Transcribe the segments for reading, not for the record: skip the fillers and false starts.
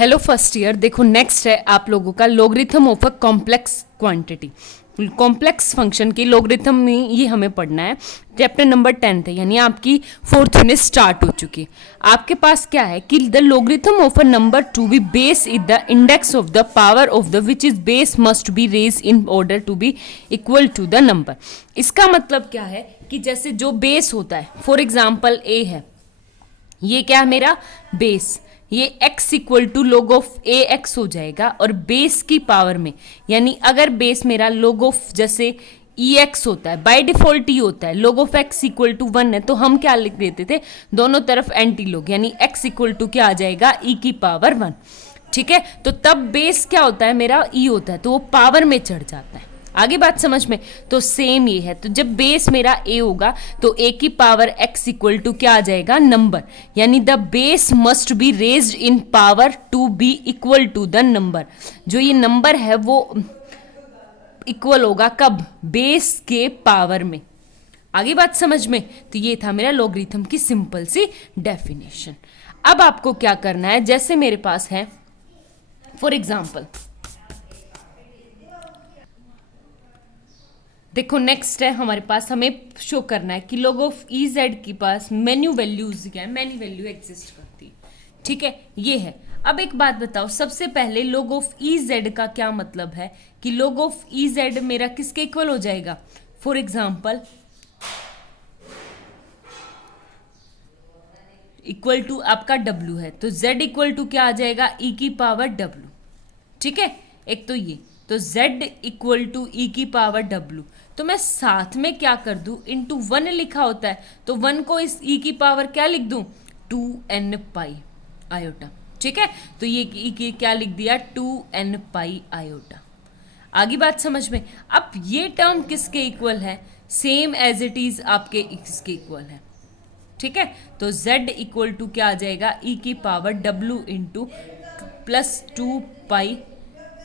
Hello first year. देखो next है आप लोगों का logarithm of a complex quantity. Complex function की लोगरिथम में ये हमें पढ़ना है। चैप्टर नंबर 10 है, यानी आपकी फोर्थ यूनिट स्टार्ट हो चुकी है। आपके पास क्या है कि the logarithm of a number to be base is the index of the power of the which is base must be raise in order to be equal to the number. इसका मतलब क्या है कि जैसे जो बेस होता है, for example ए है, ये क्या है मेरा बेस, ये x इक्वल टू लोग ऑफ ए एक्स हो जाएगा। और बेस की पावर में, यानी अगर बेस मेरा लोग ऑफ जैसे ई एक्स होता है, बाय डिफॉल्ट ही होता है, लोग ऑफ एक्स इक्वल टू 1 है, तो हम क्या लिख देते थे दोनों तरफ एंटी लोग, यानी x इक्वल टू क्या आ जाएगा ई की पावर 1। ठीक है, तो तब बेस क्या होता है मेरा ई होता है, तो वो पावर में चढ़ जाता है। आगे बात समझ में? तो सेम ये है, तो जब बेस मेरा ए होगा तो ए की पावर एक्स इक्वल टू क्या आ जाएगा नंबर, यानी the base must be raised in power to be equal to the number. जो ये नंबर है वो इक्वल होगा कब? बेस के पावर में। आगे बात समझ में? तो ये था मेरा लॉगरिथम की सिंपल सी डेफिनेशन। अब आपको क्या करना है, जैसे मेरे पास है फॉर एग्जाम्पल, देखो नेक्स्ट है हमारे पास, हमें शो करना है कि log ऑफ ई जेड के पास मेन्यू वैल्यूज क्या है, मैनी वैल्यू एग्जिस्ट करती है। ठीक है, ये है। अब एक बात बताओ, सबसे पहले log ऑफ ई जेड का क्या मतलब है कि log ऑफ ई जेड मेरा किसके इक्वल हो जाएगा? फॉर एग्जाम्पल इक्वल टू आपका W है, तो Z इक्वल टू क्या आ जाएगा ई की पावर W। ठीक है, एक तो ये, तो Z इक्वल टू ई की पावर W, तो मैं साथ में क्या कर दूं, इंटू 1 लिखा होता है, तो 1 को इस ई की पावर क्या लिख दूं 2n पाई आयोटा। ठीक है, तो ये ई की क्या लिख दिया 2n पाई आयोटा। आगे बात समझ में? अब ये टर्म किसके इक्वल है? सेम एज इट इज आपके इसके इक्वल है। ठीक है, तो Z इक्वल टू क्या आ जाएगा ई की power W into plus 2 pi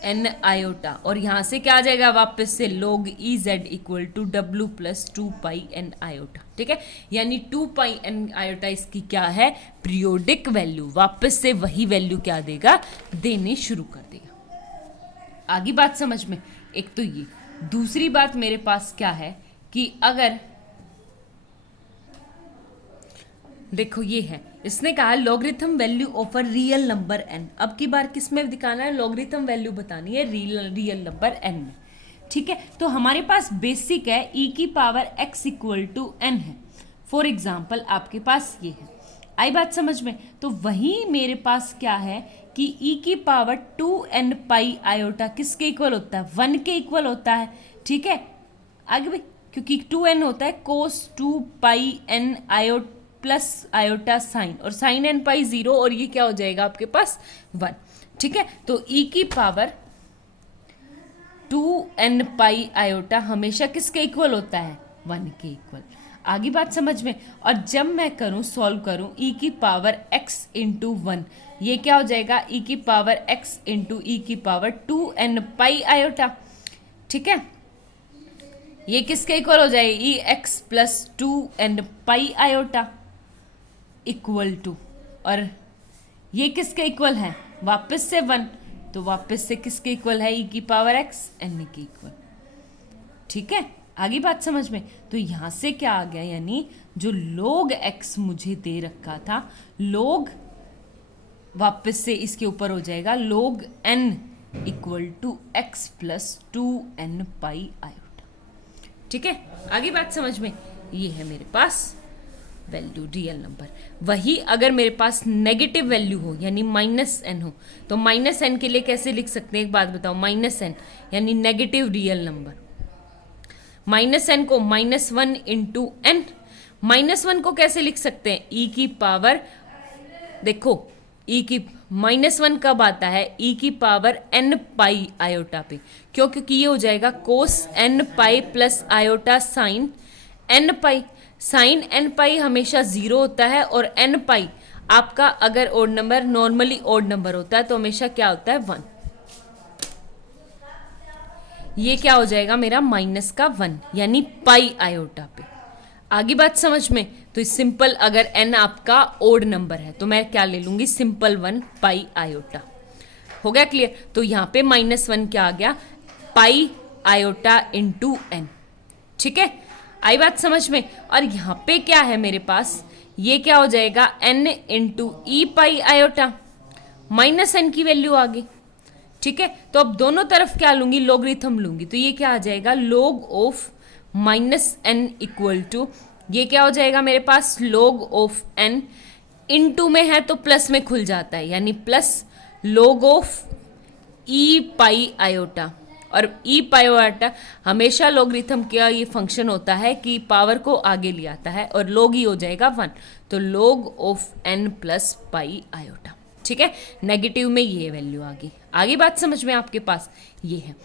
n iota, और यहां से क्या आ जाएगा वापस से log e z equal to W plus 2 pi n iota. ठीक है, यानी 2 पाई एन आयोटा इसकी क्या है? Periodic value. वापस से वही वैल्यू क्या देगा, देने शुरू कर देगा। आगे बात समझ में? एक तो ये, दूसरी बात मेरे पास क्या है कि अगर देखो ये है, इसने कहा logarithm value of a real number n। अब की बार किस में दिखाना है? लॉगरिथम वैल्यू बतानी है रियल नंबर n में। ठीक है, तो हमारे पास बेसिक है e की power x equal to n है। फॉर एग्जाम्पल आपके पास ये है, आई बात समझ में? तो वही मेरे पास क्या है कि e की पावर 2n पाई आयोटा किसके इक्वल होता है? 1 के इक्वल होता है। ठीक है, आगे भी क्योंकि 2n होता है कोस 2 पाई n iota plus iota sign, और साइन एन पाई 0, और ये क्या हो जाएगा आपके पास 1। ठीक है, तो e की पावर 2n पाई आयोटा हमेशा किसके इक्वल होता है? 1 के इक्वल। आगे बात समझ में? और जब मैं करूं सॉल्व करूं e की पावर x इंटू 1, ये क्या हो जाएगा e की पावर x इंटू ई की पावर 2n पाई आयोटा। ठीक है, ये किसके इक्वल हो जाएगा? E x plus 2n pi iota equal to, और ये किसके इक्वल है? वापस से 1, तो वापस से किसके इक्वल है? ई की पावर x n के इक्वल। ठीक है, आगे बात समझ में? तो यहां से क्या आ गया, यानी जो log x मुझे दे रखा था, log वापस से इसके ऊपर हो जाएगा log n equal to x plus 2n pi iota. ठीक है, आगे बात समझ में? ये है मेरे पास वैल्यू रियल नंबर। वही अगर मेरे पास नेगेटिव वैल्यू हो, यानी -n हो, तो -n के लिए कैसे लिख सकते हैं एक बात बताओ? -n यानी नेगेटिव रियल नंबर। -n को -1 इंटू n, -1 को कैसे लिख सकते हैं? e की पावर, देखो e की -1 कब आता है? e की पावर n पाई आयोटा पे, क्यों? क्योंकि ये हो जाएगा cos n pi plus iota sine n pi. Sine n pi हमेशा 0 होता है, और n पाई आपका अगर odd number, normally odd number होता है, तो हमेशा क्या होता है 1। ये क्या हो जाएगा मेरा -1, यानी पाई आयोटा पे। आगे बात समझ में? तो सिंपल अगर n आपका ओड नंबर है तो मैं क्या ले लूंगी? सिंपल 1 पाई आयोटा। हो गया क्लियर? तो यहाँ पे -1 क्या आ गया, पाई आयोटा इंटू एन। ठीक है, आई बात समझ में? और यहाँ पे क्या है मेरे पास, ये क्या हो जाएगा, n इंटू ई पाई आयोटा, -n की वैल्यू आ गई। ठीक है, तो अब दोनों तरफ क्या लूंगी, लॉगरिथम लूंगी, तो ये क्या आ जाएगा, log of -n equal to, ये क्या हो जाएगा मेरे पास, log ऑफ n, इनटू में है तो प्लस में खुल जाता है, यानी plus log of e pi iota. और ई पाई आयोटा हमेशा लॉगरिथम का ये फंक्शन होता है कि पावर को आगे ले आता है, और log ही हो जाएगा 1, तो log of n plus pi iota. ठीक है, नेगेटिव में ये वैल्यू आ गई। आगे बात समझ में आपके पास ये है।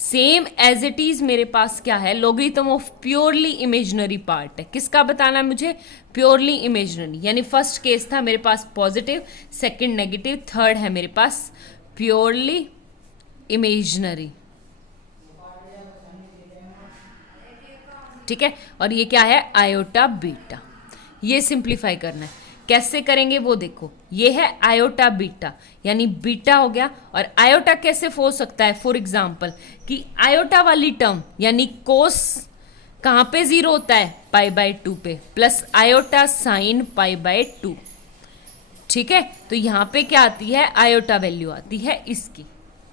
सेम एज इट इज मेरे पास क्या है, logarithm of purely imaginary part है। किसका बताना है मुझे, प्योरली इमेजिनरी, यानी फर्स्ट केस था मेरे पास पॉजिटिव, सेकंड नेगेटिव, थर्ड है मेरे पास प्योरली इमेजिनरी। ठीक है, और ये क्या है, आयोटा बीटा। ये सिंप्लीफाई करना है, कैसे करेंगे वो देखो, ये है आयोटा बीटा, यानी बीटा हो गया। और आयोटा कैसे हो सकता है, फॉर एग्जाम्पल कि आयोटा वाली टर्म यानी कोस कहाँ पे 0 होता है, π/2 पे, प्लस आयोटा साइन π/2। ठीक है, तो यहाँ पे क्या आती है, आयोटा वैल्यू आती है इसकी।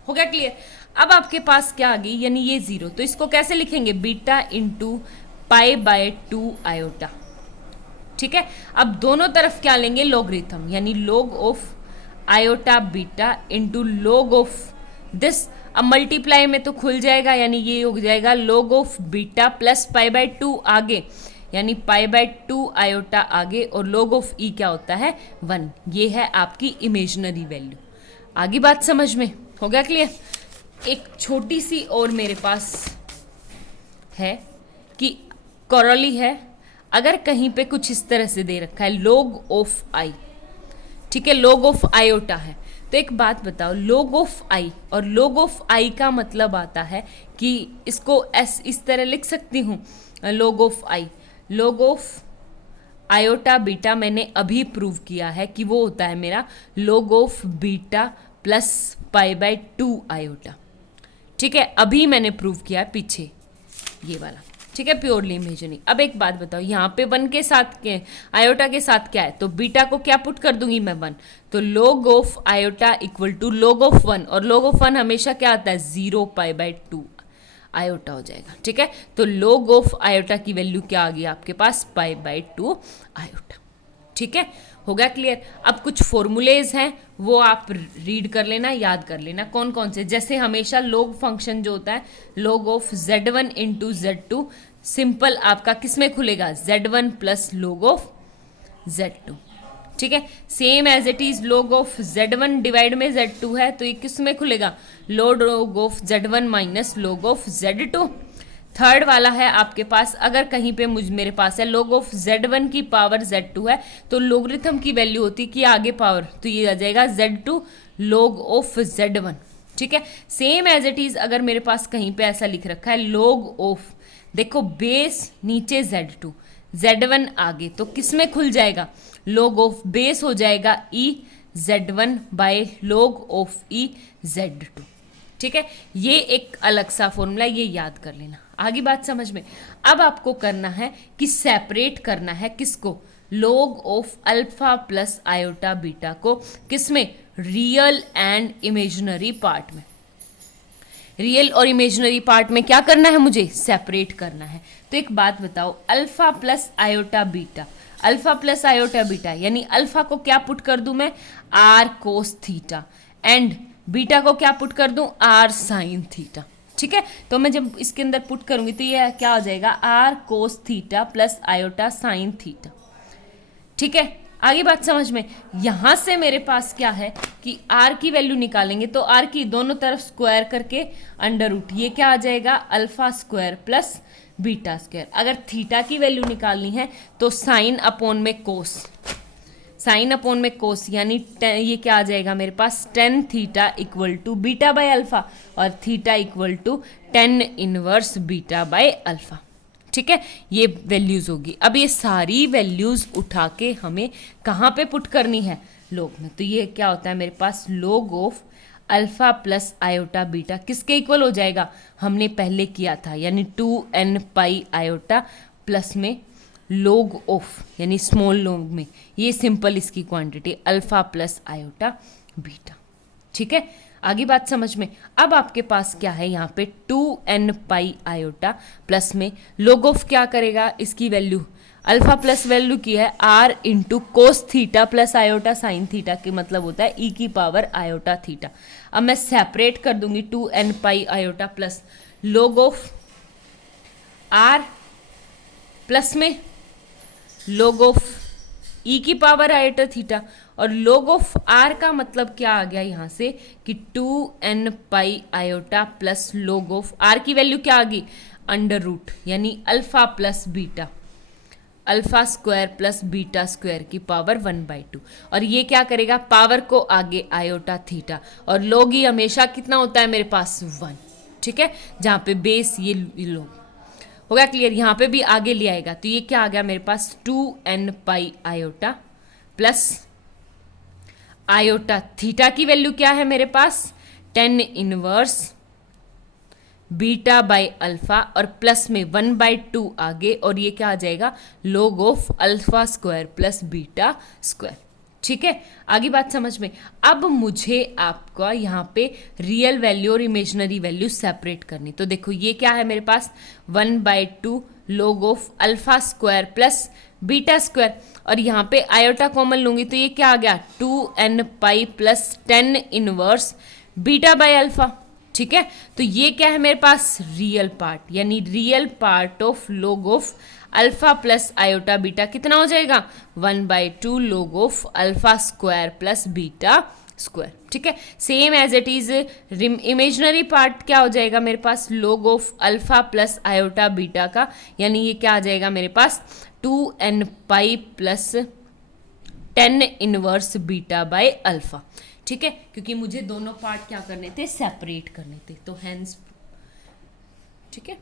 हो गया क्लियर? अब आपके पास क्या आ गई, यानी ये 0, तो इसको कैसे लिखेंगे, बीटा इंटू π/2 आयोटा। ठीक है, अब दोनों तरफ क्या लेंगे, लॉगरिथम, यानी log of iota beta into log of this. अब मल्टीप्लाई में तो खुल जाएगा, यानी ये हो जाएगा log ऑफ बीटा प्लस π/2 आगे, यानी π/2 आयोटा आगे, और log ऑफ ई क्या होता है, 1। ये है आपकी इमेजिनरी वैल्यू। आगे बात समझ में? हो गया क्लियर? एक छोटी सी और मेरे पास है कि कॉरोली है, अगर कहीं पे कुछ इस तरह से दे रखा है log ऑफ आई, ठीक है, log ऑफ आयोटा है, तो एक बात बताओ, log ऑफ आई और log ऑफ आई का मतलब आता है कि इसको इस तरह लिख सकती हूँ, log of I, log of iota beta मैंने अभी प्रूव किया है कि वो होता है मेरा log of beta plus π/2 iota. ठीक है, अभी मैंने प्रूव किया है पीछे ये वाला। ठीक है, प्योरली इमेजिनरी। अब एक बात बताओ, यहाँ पे 1 के साथ के आयोटा के साथ क्या है, तो बीटा को क्या पुट कर दूंगी मैं, 1, तो log of iota equal to log of 1, और log ऑफ 1 हमेशा क्या आता है, 0 π/2 आयोटा हो जाएगा। ठीक है, तो log ऑफ आयोटा की वैल्यू क्या आ गई आपके पास, π/2 आयोटा। ठीक है, हो गया क्लियर? अब कुछ फॉर्मूलेज हैं वो आप रीड कर लेना, याद कर लेना कौन कौन से। जैसे हमेशा log फंक्शन जो होता है, log of z1 into z2, simple आपका किस में खुलेगा, z1 plus log of z2। ठीक है, same as it is log of z1 divide में z2 है, तो ये किस में खुलेगा, log of z1 minus log of z2। Third वाला है आपके पास, अगर कहीं पे मेरे पास है log ऑफ z1 की पावर z2 है, तो लोगरिथम की वैल्यू होती कि आगे पावर, तो ये आ जाएगा z2 log ऑफ z1। ठीक है, सेम एज इट इज अगर मेरे पास कहीं पे ऐसा लिख रखा है log ऑफ, देखो बेस नीचे z2, z1 आगे, तो किस में खुल जाएगा, log ऑफ बेस हो जाएगा e z1 by log of e z2। ठीक है, ये एक अलग सा फॉर्मूला, ये याद कर लेना। आगे बात समझ में? अब आपको करना है कि सेपरेट करना है किसको, log of alpha plus iota beta को, किसमें, रियल एंड इमेजिनरी पार्ट में। रियल और इमेजिनरी पार्ट में क्या करना है, मुझे सेपरेट करना है। तो एक बात बताओ, alpha plus iota beta, alpha plus iota beta, यानी अल्फा को क्या पुट कर दूं मैं, r cos theta, and beta को क्या पुट कर दूं, आर साइन थीटा। ठीक है, तो मैं जब इसके अंदर पुट करूंगी तो ये क्या हो जाएगा, r cos theta plus iota sine theta. ठीक है, आगे बात समझ में? यहां से मेरे पास क्या है कि आर की वैल्यू निकालेंगे, तो आर की दोनों तरफ स्क्वायर करके अंडर रूट, ये क्या आ जाएगा, alpha square plus beta square. अगर थीटा की वैल्यू निकालनी है तो साइन अपॉन में कोस, साइन अपॉन में कोस, यानी ये क्या आ जाएगा मेरे पास, tan theta equal to beta by alpha, और theta equal to tan inverse beta by alpha. ठीक है, ये वैल्यूज होगी। अब ये सारी वैल्यूज उठा के हमें कहाँ पे पुट करनी है, log में। तो ये क्या होता है मेरे पास, log of alpha plus iota beta किसके इक्वल हो जाएगा, हमने पहले किया था, यानी 2n पाई आयोटा प्लस में log ऑफ यानी स्मॉल log में, ये सिंपल इसकी quantity alpha plus iota beta. ठीक है, आगे बात समझ में। अब आपके पास क्या है यहाँ पे 2n पाई आयोटा प्लस में log ऑफ क्या करेगा, इसकी वैल्यू अल्फा प्लस वैल्यू की है r into cos theta plus iota sine theta, के मतलब होता है e की पावर आयोटा थीटा। अब मैं सेपरेट कर दूंगी 2n pi iota plus log of r plus में log ऑफ e की पावर आयोटा थीटा, और log ऑफ r का मतलब क्या आ गया यहाँ से कि 2n pi iota plus log of r की वैल्यू क्या आ गई, अंडर रूट यानी alpha plus beta, alpha square plus beta square की पावर 1/2। और ये क्या करेगा, पावर को आगे आयोटा थीटा, और log ही हमेशा कितना होता है मेरे पास 1। ठीक है, जहाँ पे बेस ये log हो गया क्लियर, यहाँ पे भी आगे ले आएगा, तो ये क्या आ गया मेरे पास 2n pi iota plus iota theta की वैल्यू क्या है मेरे पास 10 इनवर्स बीटा बाय अल्फा, और प्लस में 1/2 आगे, और ये क्या आ जाएगा log of alpha square plus beta square. ठीक है, आगे बात समझ में। अब मुझे आपका यहाँ पे रियल वैल्यू और इमेजिनरी वैल्यू सेपरेट करनी, तो देखो ये क्या है मेरे पास 1/2 log of alpha square plus beta square, और यहाँ पे आयोटा कॉमन लूंगी तो ये क्या आ गया 2n pi plus 10 inverse beta by alpha. ठीक है, तो ये क्या है मेरे पास रियल पार्ट, यानी real part of log of alpha plus iota beta कितना हो जाएगा 1/2 log of alpha square plus beta square. ठीक है, same as it is imaginary part क्या हो जाएगा मेरे पास log of alpha plus iota beta का, यानी ये क्या आ जाएगा मेरे पास 2n pi plus 10 inverse beta by alpha. ठीक है, क्योंकि मुझे दोनों पार्ट क्या करने थे, सेपरेट करने थे, तो हैंस। ठीक है।